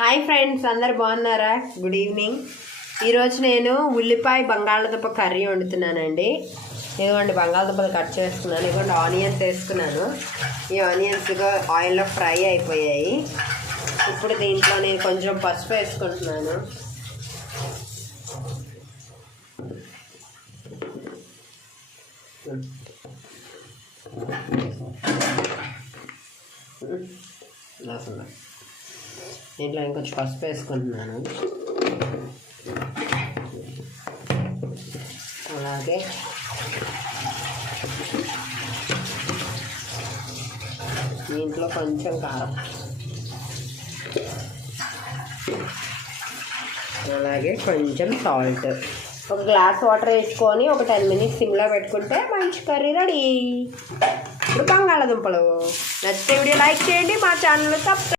Hi friends, అందరు బాగున్నారా? Good evening. ఈరోజు నేను ఉల్లిపాయ బంగాళదుంప కర్రీ వండుతున్నానండి. ఇదిగోండి బంగాళదుంపలు కట్ చేసుకున్నాను. ఇదిగోండి ఆనియన్స్ వేసుకున్నాను. ఈ ఆనియన్స్ ఆయిల్లో ఫ్రై అయిపోయాయి. ఇప్పుడు దీంట్లో నేను కొంచెం పసుపు వేసుకుంటున్నాను. దీంట్లో ఇంకొంచెం పసుపు వేసుకుంటున్నాను. అలాగే దీంట్లో కొంచెం కారం, అలాగే కొంచెం సాల్ట్. ఒక గ్లాస్ వాటర్ వేసుకొని ఒక 10 minutes సిమ్లో పెట్టుకుంటే మంచి కర్రీ రెడీ. ఇప్పుడు బంగాళదుంపలు. నచ్చితే వీడియో లైక్ చేయండి, మా ఛానల్ సబ్స్క్రైబ్